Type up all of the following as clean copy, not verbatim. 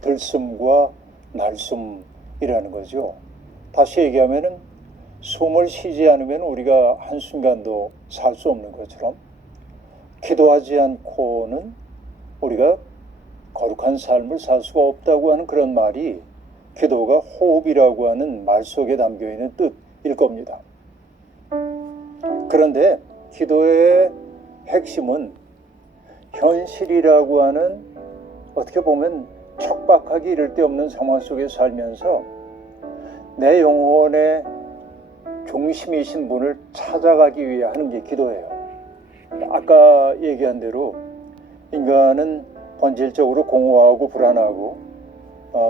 들숨과 날숨이라는 거죠. 다시 얘기하면은 숨을 쉬지 않으면 우리가 한순간도 살 수 없는 것처럼 기도하지 않고는 우리가 거룩한 삶을 살 수가 없다고 하는 그런 말이 기도가 호흡이라고 하는 말 속에 담겨 있는 뜻일 겁니다. 그런데 기도의 핵심은 현실이라고 하는 어떻게 보면 척박하기 이를 데 없는 상황 속에 살면서 내 영혼의 중심이신 분을 찾아가기 위해 하는 게 기도예요. 아까 얘기한 대로 인간은 본질적으로 공허하고 불안하고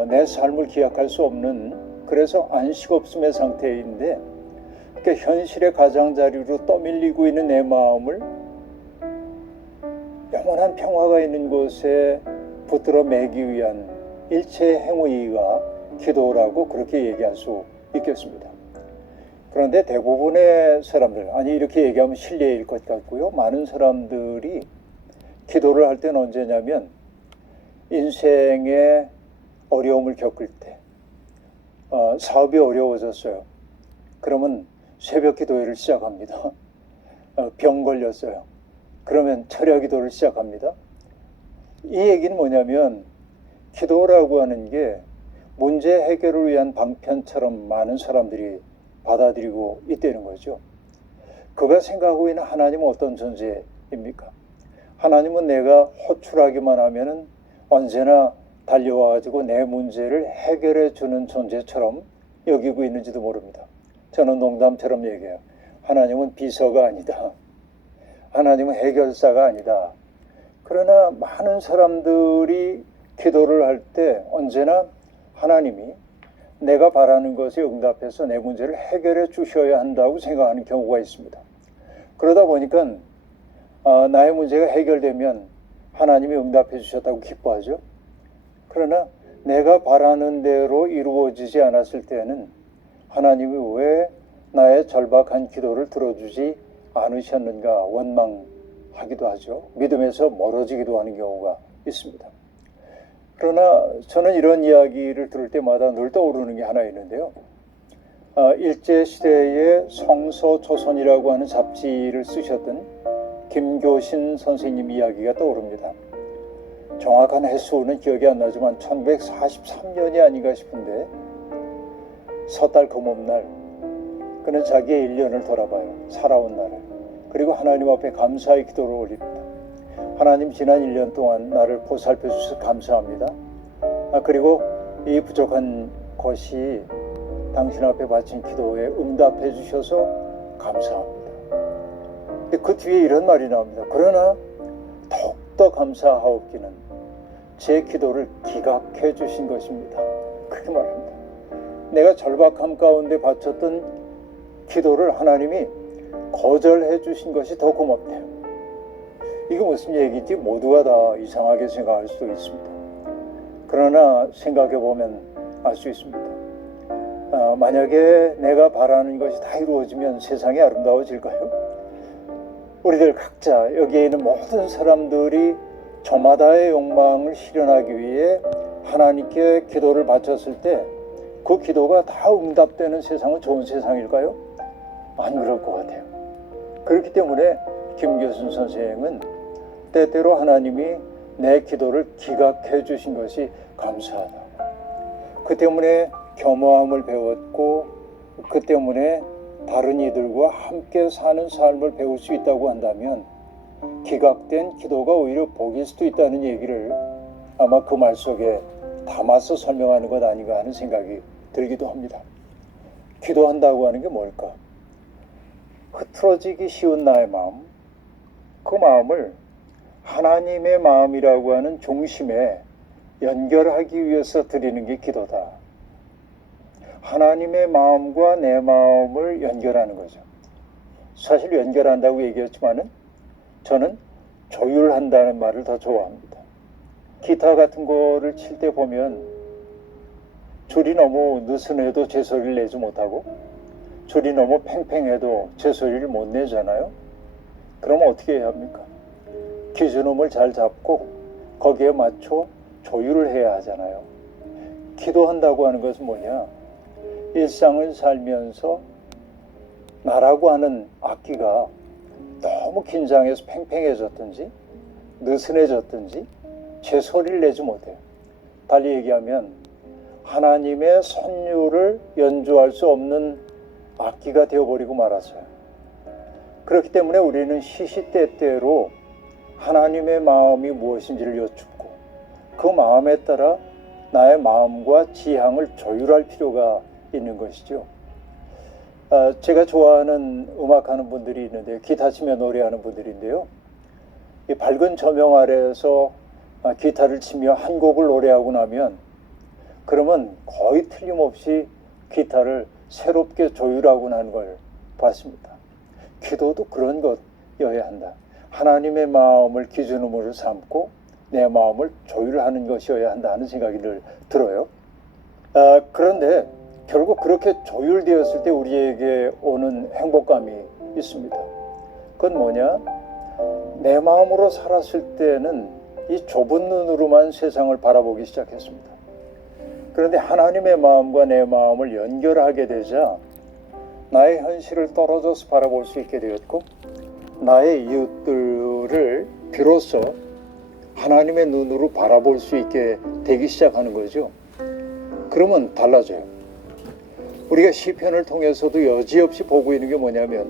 내 삶을 기약할 수 없는, 그래서 안식 없음의 상태인데, 그러니까 현실의 가장자리로 떠밀리고 있는 내 마음을 영원한 평화가 있는 곳에 붙들어 매기 위한 일체의 행위가 기도라고 그렇게 얘기할 수 있겠습니다. 그런데 대부분의 사람들, 아니 이렇게 얘기하면 실례일 것 같고요, 많은 사람들이 기도를 할 때는 언제냐면 인생의 어려움을 겪을 때, 사업이 어려워졌어요. 그러면 새벽 기도회를 시작합니다. 병 걸렸어요. 그러면 철야 기도를 시작합니다. 이 얘기는 뭐냐면 기도라고 하는 게 문제 해결을 위한 방편처럼 많은 사람들이 받아들이고 있다는 거죠. 그가 생각하고 있는 하나님은 어떤 존재입니까? 하나님은 내가 호출하기만 하면은 언제나 달려와가지고 내 문제를 해결해 주는 존재처럼 여기고 있는지도 모릅니다. 저는 농담처럼 얘기해요. 하나님은 비서가 아니다. 하나님은 해결사가 아니다. 그러나 많은 사람들이 기도를 할 때 언제나 하나님이 내가 바라는 것에 응답해서 내 문제를 해결해 주셔야 한다고 생각하는 경우가 있습니다. 그러다 보니까 나의 문제가 해결되면 하나님이 응답해 주셨다고 기뻐하죠. 그러나 내가 바라는 대로 이루어지지 않았을 때는 하나님이 왜 나의 절박한 기도를 들어주지 않으셨는가 원망하기도 하죠. 믿음에서 멀어지기도 하는 경우가 있습니다. 그러나 저는 이런 이야기를 들을 때마다 늘 떠오르는 게 하나 있는데요. 일제시대에 성서조선이라고 하는 잡지를 쓰셨던 김교신 선생님 이야기가 떠오릅니다. 정확한 횟수는 기억이 안 나지만 1943년이 아닌가 싶은데, 섣달 금음날 그는 자기의 1년을 돌아봐요. 살아온 날을. 그리고 하나님 앞에 감사의 기도를 올립니다. 하나님, 지난 1년 동안 나를 보살펴 주셔서 감사합니다. 그리고 이 부족한 것이 당신 앞에 바친 기도에 응답해 주셔서 감사합니다. 근데 그 뒤에 이런 말이 나옵니다. 그러나 더욱더 감사하옵기는 제 기도를 기각해 주신 것입니다. 그렇게 말합니다. 내가 절박함 가운데 바쳤던 기도를 하나님이 거절해 주신 것이 더 고맙대요. 이게 무슨 얘기인지 모두가 다 이상하게 생각할 수도 있습니다. 그러나 생각해 보면 알 수 있습니다. 만약에 내가 바라는 것이 다 이루어지면 세상이 아름다워질까요? 우리들 각자, 여기에 있는 모든 사람들이 저마다의 욕망을 실현하기 위해 하나님께 기도를 바쳤을 때 그 기도가 다 응답되는 세상은 좋은 세상일까요? 안 그럴 것 같아요. 그렇기 때문에 김교순 선생은 때때로 하나님이 내 기도를 기각해 주신 것이 감사하다. 그 때문에 겸허함을 배웠고, 그 때문에 다른 이들과 함께 사는 삶을 배울 수 있다고 한다면 기각된 기도가 오히려 복일 수도 있다는 얘기를 아마 그 말 속에 담아서 설명하는 것 아닌가 하는 생각이 들기도 합니다. 기도한다고 하는 게 뭘까? 흐트러지기 쉬운 나의 마음, 그 마음을 하나님의 마음이라고 하는 중심에 연결하기 위해서 드리는 게 기도다. 하나님의 마음과 내 마음을 연결하는 거죠. 사실 연결한다고 얘기했지만은 저는 조율한다는 말을 더 좋아합니다. 기타 같은 거를 칠 때 보면 줄이 너무 느슨해도 제 소리를 내지 못하고 줄이 너무 팽팽해도 제 소리를 못 내잖아요. 그럼 어떻게 해야 합니까? 기준음을 잘 잡고 거기에 맞춰 조율을 해야 하잖아요. 기도한다고 하는 것은 뭐냐? 일상을 살면서 나라고 하는 악기가 너무 긴장해서 팽팽해졌든지 느슨해졌든지 제 소리를 내지 못해요. 달리 얘기하면 하나님의 선율을 연주할 수 없는 악기가 되어버리고 말았어요. 그렇기 때문에 우리는 시시때때로 하나님의 마음이 무엇인지를 여쭙고 그 마음에 따라 나의 마음과 지향을 조율할 필요가 있는 것이죠. 제가 좋아하는 음악하는 분들이 있는데 기타 치며 노래하는 분들인데요. 이 밝은 조명 아래에서 기타를 치며 한 곡을 노래하고 나면 그러면 거의 틀림없이 기타를 새롭게 조율하고 나는 걸 봤습니다. 기도도 그런 것이어야 한다. 하나님의 마음을 기준으로 삼고 내 마음을 조율하는 것이어야 한다 하는 생각이 늘 들어요. 그런데 결국 그렇게 조율되었을 때 우리에게 오는 행복감이 있습니다. 그건 뭐냐? 내 마음으로 살았을 때는 이 좁은 눈으로만 세상을 바라보기 시작했습니다. 그런데 하나님의 마음과 내 마음을 연결하게 되자 나의 현실을 떨어져서 바라볼 수 있게 되었고 나의 이웃들을 비로소 하나님의 눈으로 바라볼 수 있게 되기 시작하는 거죠. 그러면 달라져요. 우리가 시편을 통해서도 여지없이 보고 있는 게 뭐냐면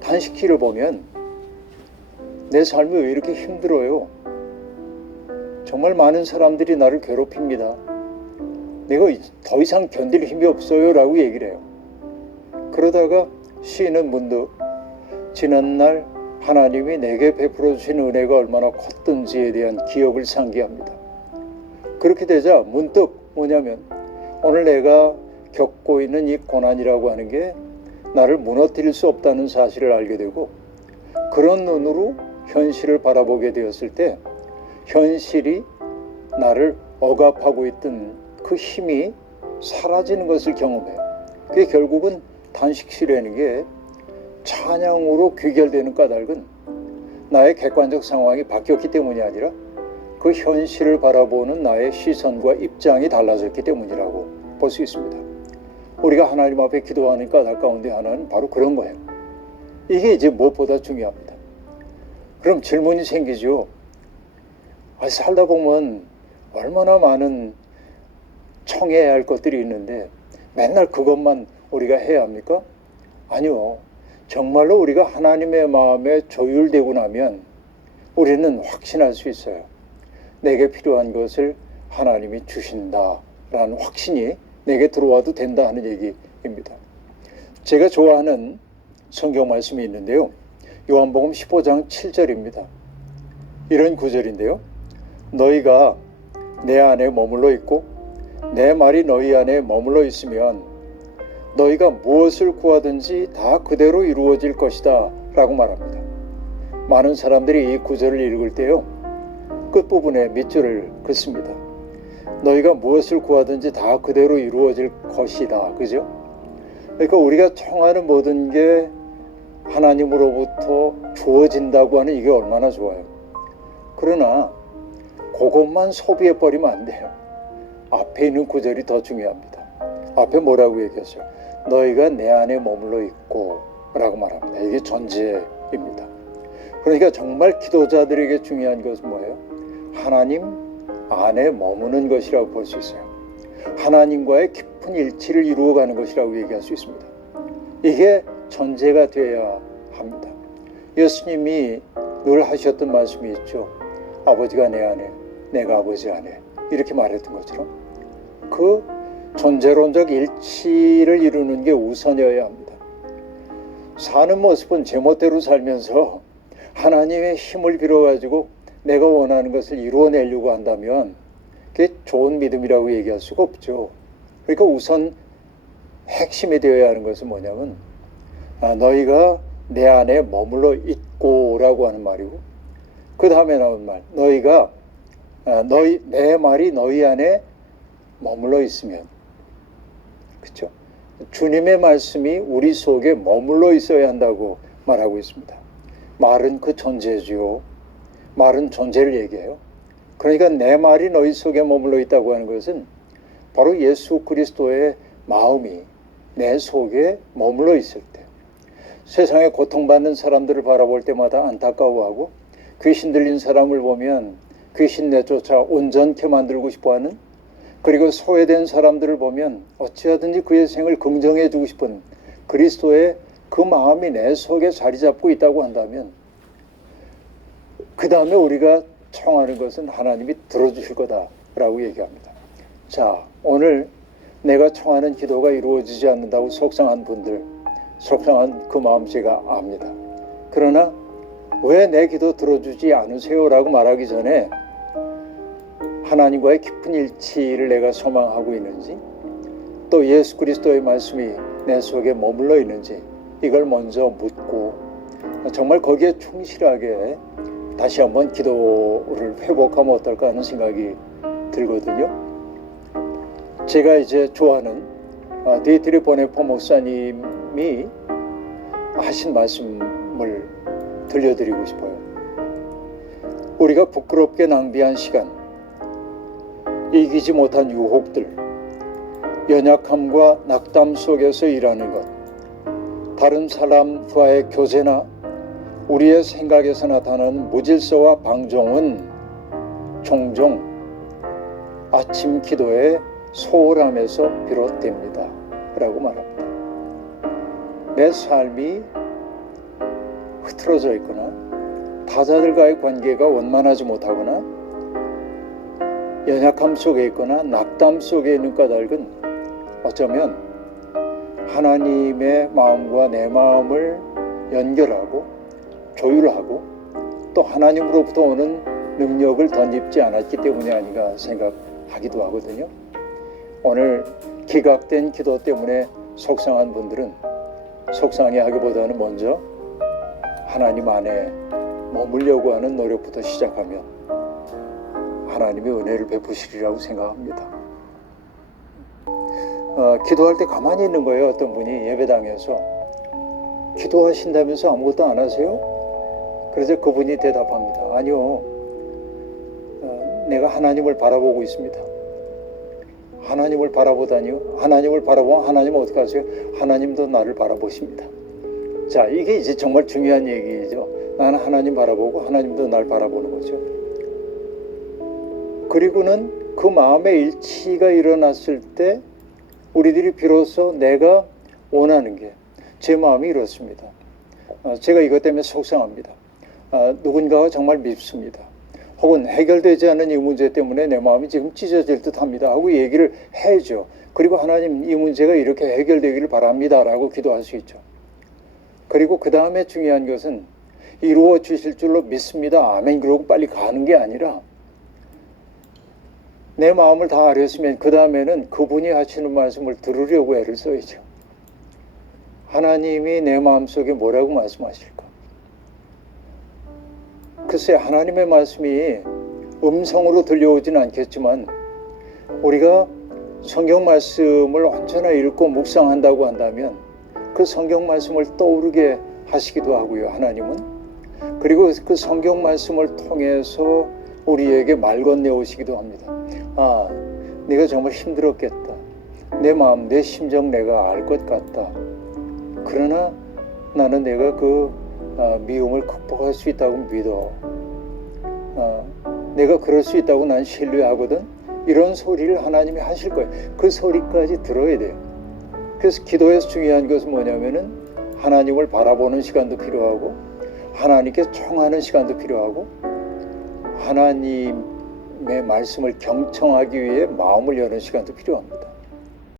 단식기를 보면 내 삶이 왜 이렇게 힘들어요? 정말 많은 사람들이 나를 괴롭힙니다. 내가 더 이상 견딜 힘이 없어요 라고 얘기를 해요. 그러다가 시인은 문득 지난날 하나님이 내게 베풀어 주신 은혜가 얼마나 컸던지에 대한 기억을 상기합니다. 그렇게 되자 문득 뭐냐면 오늘 내가 겪고 있는 이 고난이라고 하는 게 나를 무너뜨릴 수 없다는 사실을 알게 되고 그런 눈으로 현실을 바라보게 되었을 때 현실이 나를 억압하고 있던 그 힘이 사라지는 것을 경험해요. 그게 결국은 단식시라는 게 찬양으로 귀결되는 까닭은 나의 객관적 상황이 바뀌었기 때문이 아니라 그 현실을 바라보는 나의 시선과 입장이 달라졌기 때문이라고 볼 수 있습니다. 우리가 하나님 앞에 기도하는 까닭 가운데 하나는 바로 그런 거예요. 이게 이제 무엇보다 중요합니다. 그럼 질문이 생기죠. 살다 보면 얼마나 많은 청해야 할 것들이 있는데 맨날 그것만 우리가 해야 합니까? 아니요. 정말로 우리가 하나님의 마음에 조율되고 나면 우리는 확신할 수 있어요. 내게 필요한 것을 하나님이 주신다라는 확신이 내게 들어와도 된다 하는 얘기입니다. 제가 좋아하는 성경 말씀이 있는데요. 요한복음 15장 7절입니다. 이런 구절인데요. 너희가 내 안에 머물러 있고 내 말이 너희 안에 머물러 있으면 너희가 무엇을 구하든지 다 그대로 이루어질 것이다 라고 말합니다. 많은 사람들이 이 구절을 읽을 때요. 끝부분에 밑줄을 긋습니다. 너희가 무엇을 구하든지 다 그대로 이루어질 것이다. 그죠? 그러니까 우리가 청하는 모든 게 하나님으로부터 주어진다고 하는 이게 얼마나 좋아요. 그러나 그것만 소비해버리면 안 돼요. 앞에 있는 구절이 더 중요합니다. 앞에 뭐라고 얘기했어요? 너희가 내 안에 머물러 있고 라고 말합니다. 이게 전제입니다. 그러니까 정말 기도자들에게 중요한 것은 뭐예요? 하나님 안에 머무는 것이라고 볼 수 있어요. 하나님과의 깊은 일치를 이루어가는 것이라고 얘기할 수 있습니다. 이게 전제가 되어야 합니다. 예수님이 늘 하셨던 말씀이 있죠. 아버지가 내 안에, 내가 아버지 안에 이렇게 말했던 것처럼 그 존재론적 일치를 이루는 게 우선이어야 합니다. 사는 모습은 제멋대로 살면서 하나님의 힘을 빌어가지고 내가 원하는 것을 이루어내려고 한다면 그게 좋은 믿음이라고 얘기할 수가 없죠. 그러니까 우선 핵심이 되어야 하는 것은 뭐냐면 너희가 내 안에 머물러 있고 라고 하는 말이고 그 다음에 나온 말 너희가 내 말이 너희 안에 머물러 있으면 그렇죠? 주님의 말씀이 우리 속에 머물러 있어야 한다고 말하고 있습니다. 말은 그 존재지요. 말은 존재를 얘기해요. 그러니까 내 말이 너희 속에 머물러 있다고 하는 것은 바로 예수 그리스도의 마음이 내 속에 머물러 있을 때, 세상에 고통받는 사람들을 바라볼 때마다 안타까워하고 귀신 들린 사람을 보면 귀신 내쫓아 온전케 만들고 싶어하는, 그리고 소외된 사람들을 보면 어찌하든지 그의 생을 긍정해 주고 싶은 그리스도의 그 마음이 내 속에 자리 잡고 있다고 한다면, 그 다음에 우리가 청하는 것은 하나님이 들어주실 거다라고 얘기합니다. 자, 오늘 내가 청하는 기도가 이루어지지 않는다고 속상한 분들, 속상한 그 마음 제가 압니다. 그러나 왜 내 기도 들어주지 않으세요? 라고 말하기 전에 하나님과의 깊은 일치를 내가 소망하고 있는지, 또 예수 그리스도의 말씀이 내 속에 머물러 있는지, 이걸 먼저 묻고 정말 거기에 충실하게 다시 한번 기도를 회복하면 어떨까 하는 생각이 들거든요. 제가 이제 좋아하는 디에트리 보네포 목사님이 하신 말씀을 들려드리고 싶어요. 우리가 부끄럽게 낭비한 시간, 이기지 못한 유혹들, 연약함과 낙담 속에서 일하는 것, 다른 사람과의 교제나 우리의 생각에서 나타나는 무질서와 방종은 종종 아침 기도의 소홀함에서 비롯됩니다. 라고 말합니다. 내 삶이 흐트러져 있거나 타자들과의 관계가 원만하지 못하거나 연약함 속에 있거나 낙담 속에 있는 까닭은 어쩌면 하나님의 마음과 내 마음을 연결하고 조율하고 또 하나님으로부터 오는 능력을 덧입지 않았기 때문이 아닌가 생각하기도 하거든요. 오늘 기각된 기도 때문에 속상한 분들은 속상해하기보다는 먼저 하나님 안에 머물려고 하는 노력부터 시작하면 하나님의 은혜를 베푸시리라고 생각합니다. 기도할 때 가만히 있는 거예요. 어떤 분이 예배당에서 기도하신다면서 아무것도 안 하세요? 그래서 그분이 대답합니다. 아니요, 내가 하나님을 바라보고 있습니다. 하나님을 바라보다니요? 하나님을 바라보면 하나님은 어떻게 하세요? 하나님도 나를 바라보십니다. 자, 이게 이제 정말 중요한 얘기죠. 나는 하나님 바라보고 하나님도 날 바라보는 거죠. 그리고는 그 마음의 일치가 일어났을 때 우리들이 비로소 내가 원하는 게, 제 마음이 이렇습니다. 제가 이것 때문에 속상합니다. 누군가가 정말 밉습니다. 혹은 해결되지 않은 이 문제 때문에 내 마음이 지금 찢어질 듯합니다 하고 얘기를 해야죠. 그리고 하나님, 이 문제가 이렇게 해결되기를 바랍니다 라고 기도할 수 있죠. 그리고 그 다음에 중요한 것은 이루어 주실 줄로 믿습니다, 아멘, 그러고 빨리 가는 게 아니라 내 마음을 다 알았으면 그 다음에는 그분이 하시는 말씀을 들으려고 애를 써야죠. 하나님이 내 마음속에 뭐라고 말씀하실까? 글쎄, 하나님의 말씀이 음성으로 들려오지는 않겠지만 우리가 성경 말씀을 언제나 읽고 묵상한다고 한다면 그 성경 말씀을 떠오르게 하시기도 하고요, 하나님은. 그리고 그 성경 말씀을 통해서 우리에게 말 건네오시기도 합니다. 아, 내가 정말 힘들었겠다. 내 마음, 내 심정 내가 알 것 같다. 그러나 나는 내가 그 미움을 극복할 수 있다고 믿어. 내가 그럴 수 있다고 난 신뢰하거든. 이런 소리를 하나님이 하실 거예요. 그 소리까지 들어야 돼요. 그래서 기도에서 중요한 것은 뭐냐면은 하나님을 바라보는 시간도 필요하고 하나님께 청하는 시간도 필요하고 하나님의 말씀을 경청하기 위해 마음을 여는 시간도 필요합니다.